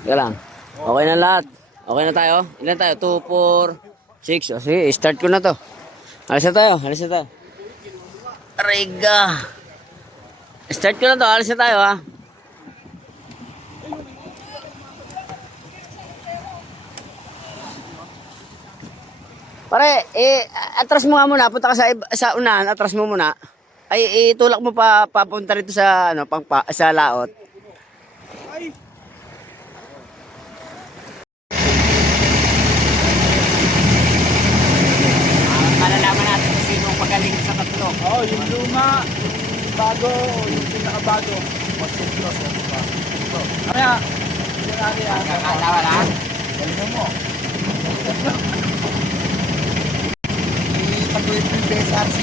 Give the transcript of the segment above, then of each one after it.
Teka lang. Okay na lahat. Okay na tayo. Ilan tayo? 2, 4, 6. O sige, start ko na to. Alis na tayo. Alis na tayo. Ariga. Start ko na to. Alis na tayo ha. Pare, atras mo nga muna. Punta ka sa unahan. Atras mo muna. Ay, itulak mo pa papunta rito sa ano, sa laot. Malalaman natin kung sino magaling sa tatlo. Oh, yung luma, yung bago, yung pinakabago. What's yung cross? Kaya, Kakalawa na? galingan mo. Pag-uwi yung BSRC.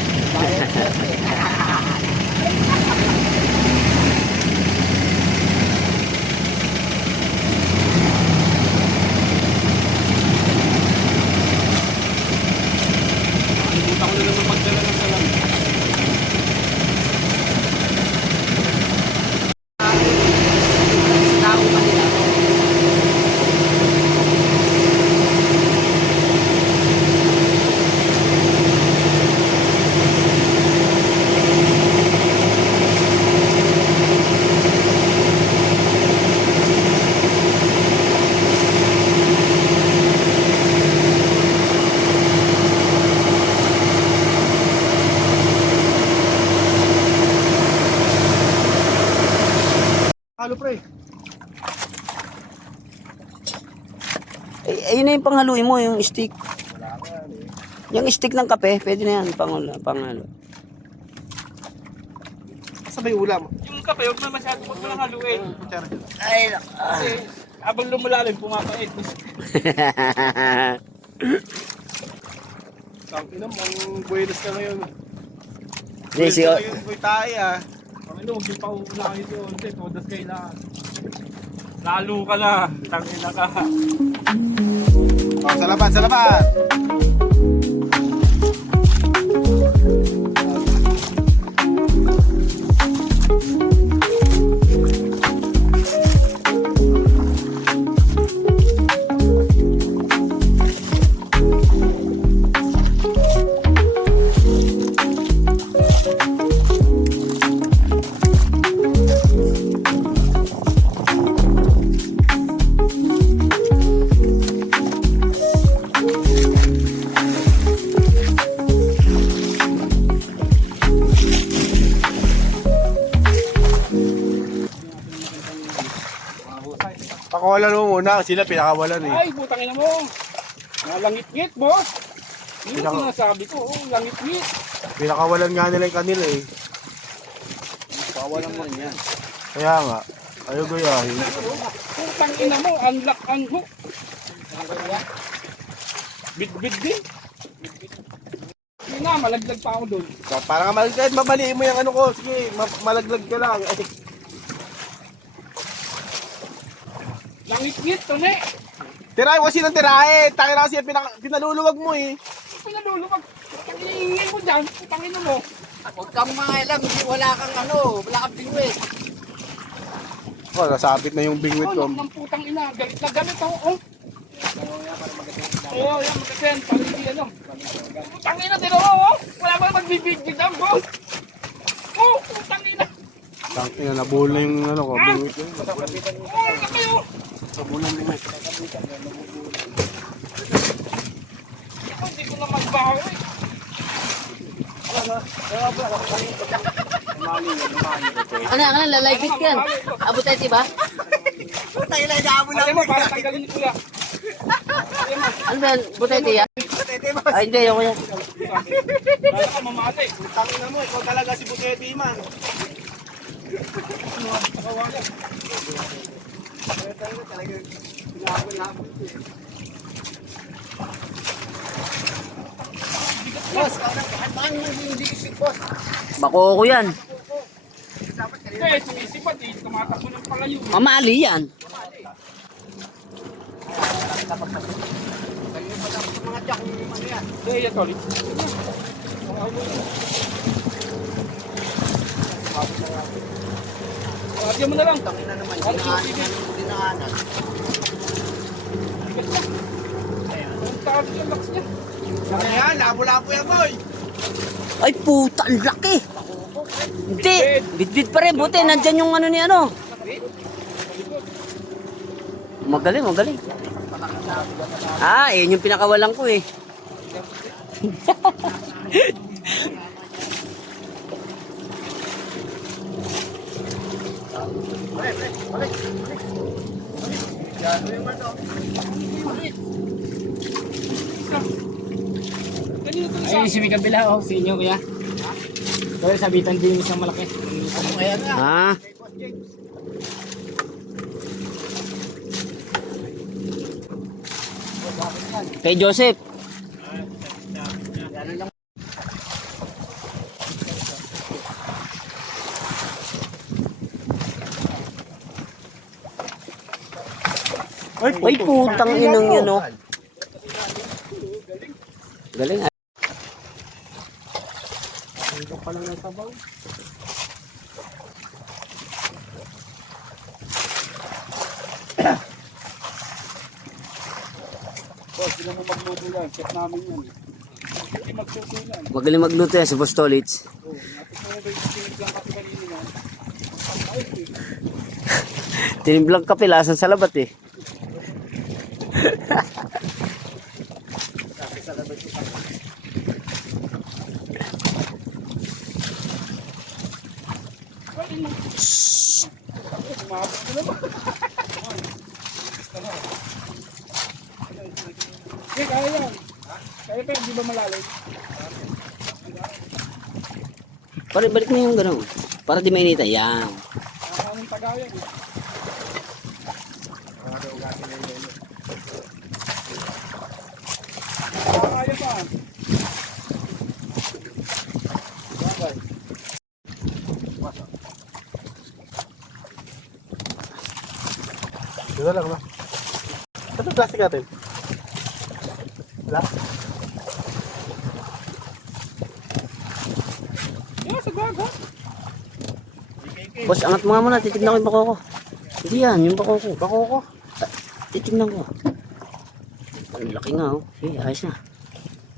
Nakalimutan ko na naman magdala ng salamin. Tao pa nila. Halo pre. Ayun na yung panghaluin mo, yung stick. Yung stick ng kape, pwede na yan, panghalo. Sabay ulam. Yung kape, huwag na masyado mo lang haluin. Ay, Kasi habang lumalalim, pumapait. Sabi naman, ang buenos ka ngayon. Hindi, si Ngayon, boy tayo ah. Ano, huwag yung pauulahin yun. Kasi todas kailangan. Lalo ka na. Tangina ka. Oh, salamat, salamat. Pakawalan mo muna, sila pinakawalan eh. Ay, butang ina mo. Langit-ngit, boss. Yun Pinaka- yung sinasabi ko. Oh, langit-ngit. Pinakawalan nga nila yung kanila eh. Pawalan mo yan. Kaya nga, ayaw gayahin. Butang ina mo. Unlock, unhook. Bit-bit din. Hindi na, malaglag pa ako doon. So, para nga malaglag, mamaliin mo yung ano ko. Sige, malaglag ka lang. Ay, Langit-ngit, tone. tirahin mo silang tirahin. Tangin na kasi pinaluluwag mo eh. Pinalulubag. Pag-iingin mo dyan, putang ina mo. huwag kang mangailang, wala kang wala kang bingwit. Oh, nasabit na yung bingwit ko. Oh, ng putang ina. Galit na galit ako. Oh. Oo, yan, magkasen. Parang ano. Putang ina, tira mo, oh. Wala ba magbibigbig ang boss? Oh, putang ina. Tangin na, nabuhol na yung ano ko, bingwit ko. Oh, na kayo. Nabulan na yun. Ako, hindi ko na magbaho eh. Ano, lalaybit yan. Abot tayo, diba? Alam mo, para tanggalin ni kuya. Ano ba yan? Butete yan? Ay, hindi, ako yan. Kala ka mamatay. Tangin na mo, ikaw talaga si Buketi man. Bako ko yan. Eh, sumisipat eh. Tumatakbo ng palayo. Mamali yan. Eh, yan, tol. Lagyan mo na lang. Tangin na naman. Alis yung TV. Dinaanan. Ang taas yung box niya. Ano yan? Labo-labo yan, boy. Ay puta, ang laki. Hindi, bitbit pa rin. Buti, nandyan yung ano ni ano. Magaling, magaling. Ah, yun yung pinakawalan ko eh. Kanina ito isa. Ay, si may kabila, oh. Sa inyo, kuya. Kaya sabitan din yung isang malaki. Ayan na. Ah, kay Joseph. Ay, putang inang yun, oh. Galing, ah. Boss, sila mo magluto yan. Check namin yan. Hindi magsusunan. Magaling magluto yan si Boss Tolits. Tiniglang kasi kanina. Tinimblang kape, lasan sa labat eh. Okay, kaya yan. Kaya pa, di ba malalim? Balik mo yung gano'n. Para di mainita. Yan. Anong tagayan eh. Kaya pa. Dito lang ba? Ito plastic natin. Wala? Yeah, sa gago. Boss, angat mo nga muna. Titignan ko yung bako ko. Hindi yan, yung bako ko. Bako ko. Titignan ko. Ang laki nga, oh. Okay, ayos na.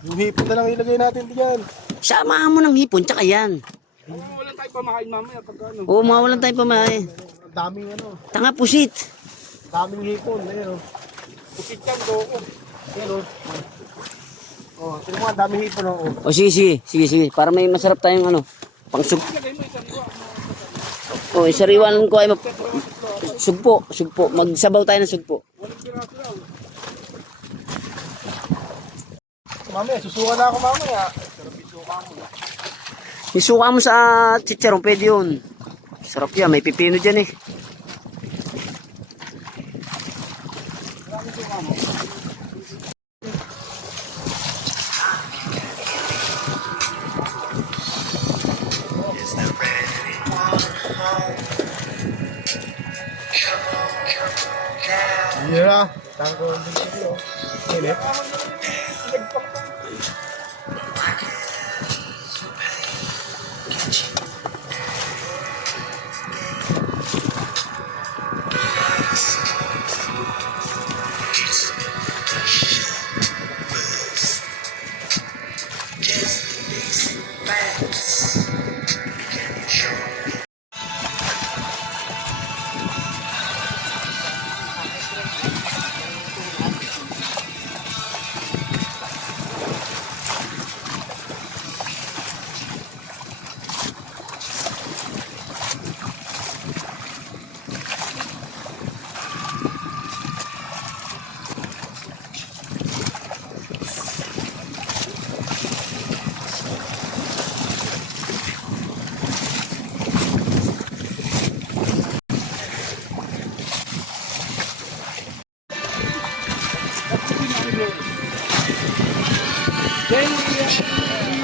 Yung hipon na lang ilagay natin diyan. Samahan mo ng hipon, tsaka yan. Walang tayo pamakain mamaya pag ano. Oo, mawalan tayong pamahay. Ang daming ano. Tanga pusit. Daming hipon. Ayun o. Pukit yan, doko. Ayun o. Oh, tingnan mo ang daming hipon o. O sige. Para may masarap tayong ano. Pangsug. Lagay mo isang iwa. O, isariwan ko ay sugpo. Magsabaw tayo ng sugpo. Walang piraso lang. Mamaya, susuka na ako mamaya. Isuka mo sa chicharon, pwede yun. Sarap yan, may pipino dyan eh. Yeah. Tango din siya. Hindi.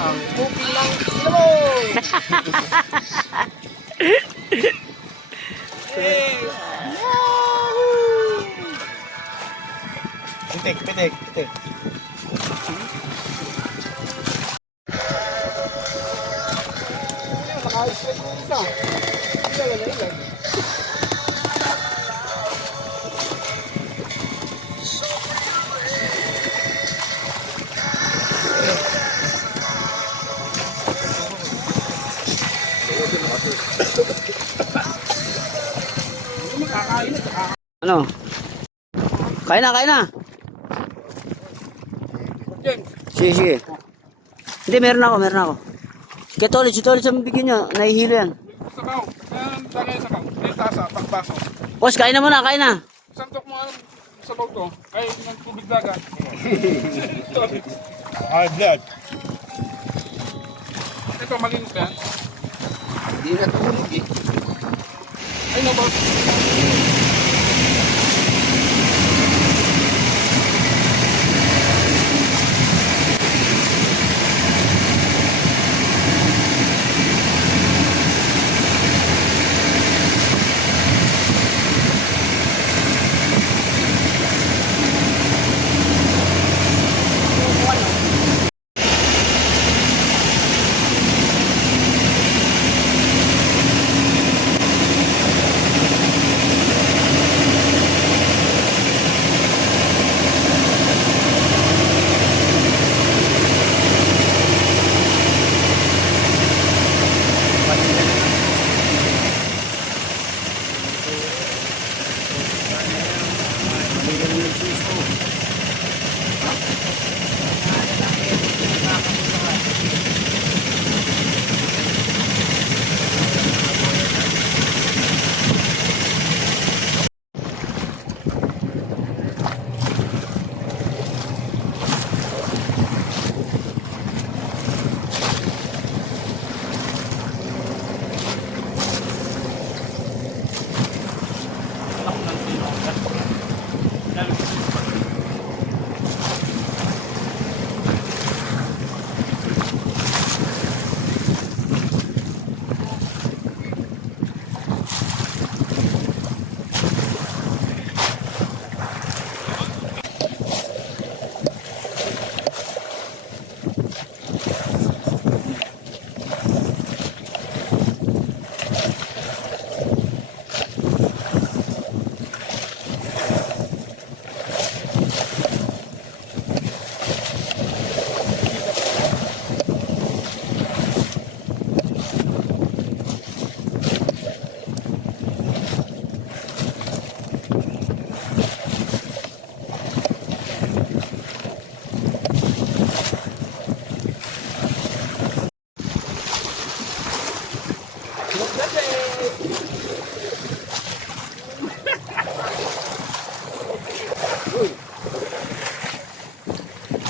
Ang cooking lang. Hello! Pitik. Nakaayos lang yung isa. pa. Ilan na ilan. Makakain na. Ano? Kain na, kain na. James. Sige, sige. Hindi, meron ako, meron ako. Si Tolit sa bigyan nyo. Nahihilo yan. Sabaw. Lagay sabaw. May tasa, pagbaso. Boss, kain na muna, kain na. Santok mo ang sabaw to. Ay, ng tubig dagat. High blood. Ito, malinis yan. Hindi na tulog eh. Ay, no, boss.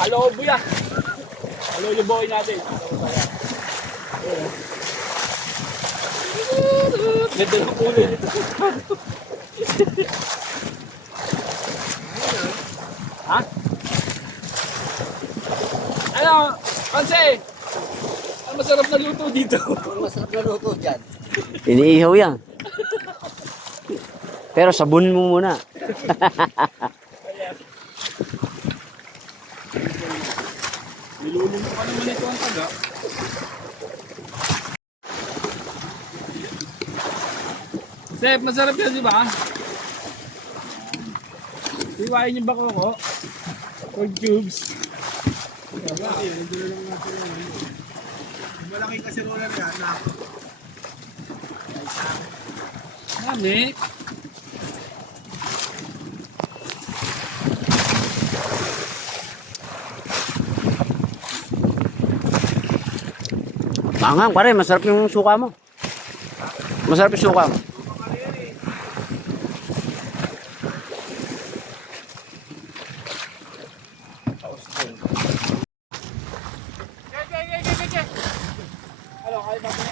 Halo, buya. Halo, yung boy natin. Ganda ng ulo. Ha? Ano? Panse! Ang masarap na luto dito. Masarap na luto dyan. Iniihaw yan. Pero sabon mo muna. Nilulong ko pa naman ito ang taga. Sep, masarap yan, di ba? Iwain yung bako ko. Or cubes. Malaking kasirola na yan na. Mami. Manghang pare, masarap yung suka mo. Masarap yung suka mo. Ano, kaya ba ito?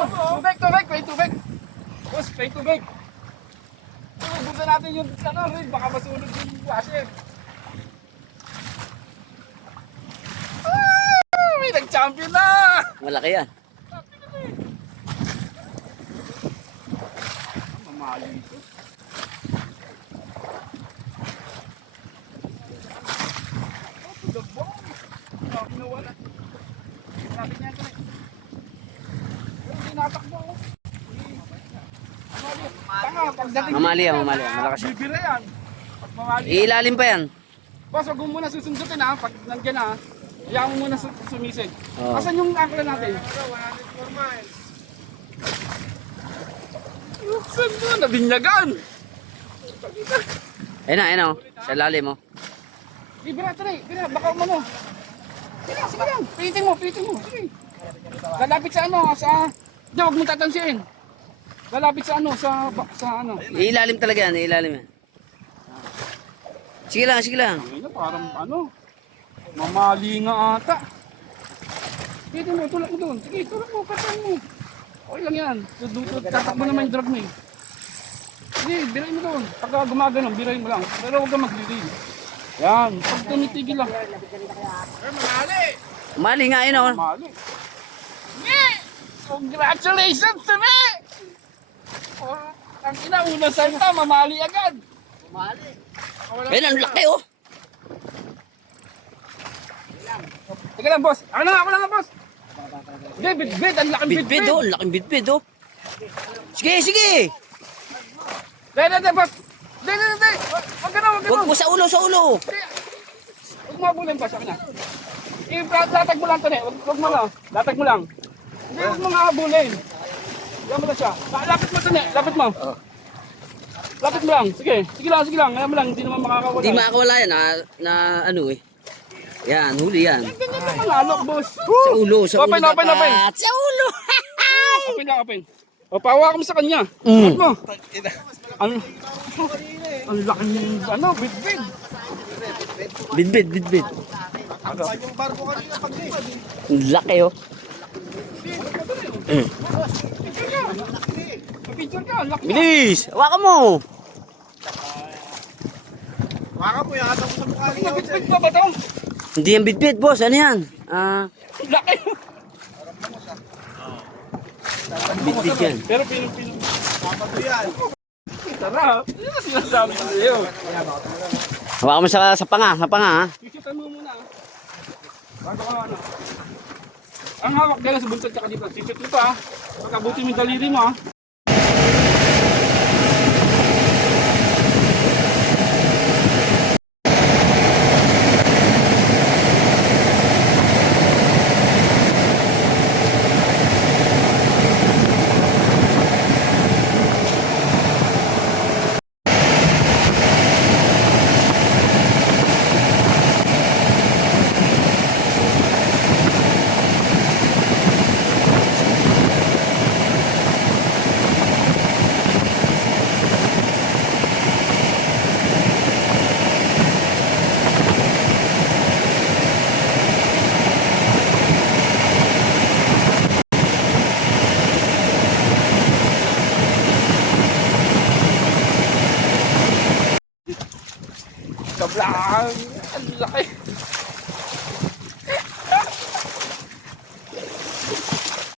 Tubig, tubig, may tubig. Boss, may tubig. Buksan natin yung ano, rin, baka masunog yung washer. May nag-champion na! Malaki yan. Kapit niya ito. Pero hindi natakbo. Tanga, pagdating. Mamali yan, malakas yan. Bibira yan. Pag mamali. Ilalim pa yan. Boss, wag mo muna susundutin ha. Pag nandiyan ha, hayaan mo muna sumisig. Oo. Asan yung angkla natin? Saan mo? Nabinyagan! Ayun na, oh. Sa lalim, oh. Bira, tari. Bira, baka umano. Bira, sige lang. Pihitin mo. Sige. Lalapit sa ano, sa... Hindi, huwag mong tatansiin. Lalapit sa ano, sa ano. Ilalim talaga yan, ilalim yan. Sige lang. Ayun na, parang ano. Mamali nga ata. Pihitin mo, tulak mo doon. Sige, tulak mo, patayin mo. Okay lang yan. Tatakbo naman yung drag mo eh. Sige, birayin mo doon. Pagka gumagano, birayin mo lang. Pero huwag kang mag-delay. Yan, pag tumitigil lang. Mali nga, yun, oh. Mali. Yeah! Congratulations to me! Oh, ang inaunang salita, mamali agad. Ayun, ang laki, oh. Teka lang, boss. Ako na nga, boss. Hindi, bit-bit. Ang laking Bitbit, bit-bit. oh. Ang laking bitbit, oh. Sige. Hindi, boss. Hindi. Huwag ka na. Huwag mo sa ulo. Huwag mo abulin, boss. Ako na. Latag mo lang ito, Huwag mo lang. Latag mo lang. Hindi, huwag mo nga abulin. Yan mo lang siya. Lapit mo ito, Lapit mo. Lapit mo lang. Sige lang. Alam mo lang, hindi naman makakawala. Hindi makakawala yan, na ano, eh. Yan, huli yan. Ganyan naman alok, boss. Sa ulo Open. dapat. Sa ulo. Open. O, pahawa mo sa kanya. Lapit mo. Ano? Ang laki ng bit-bit. Bitbit. Ang laki, oh. Picture ka, laki. Bilis! Hawakan mo! Bit-bit pa ba ito? Hindi yan bitbit, boss. Ano yan? Laki. Bitbit yan. Pero pinong. Sarap. Ano na sinasabi ko sa'yo? Hawakan mo sa panga, ha? Picture mo muna. Bago ka ano. Ang hawak dala sa buntot tsaka dito. Picture mo pa. Pagkabuti mo yung daliri mo. Kablang! Ang laki!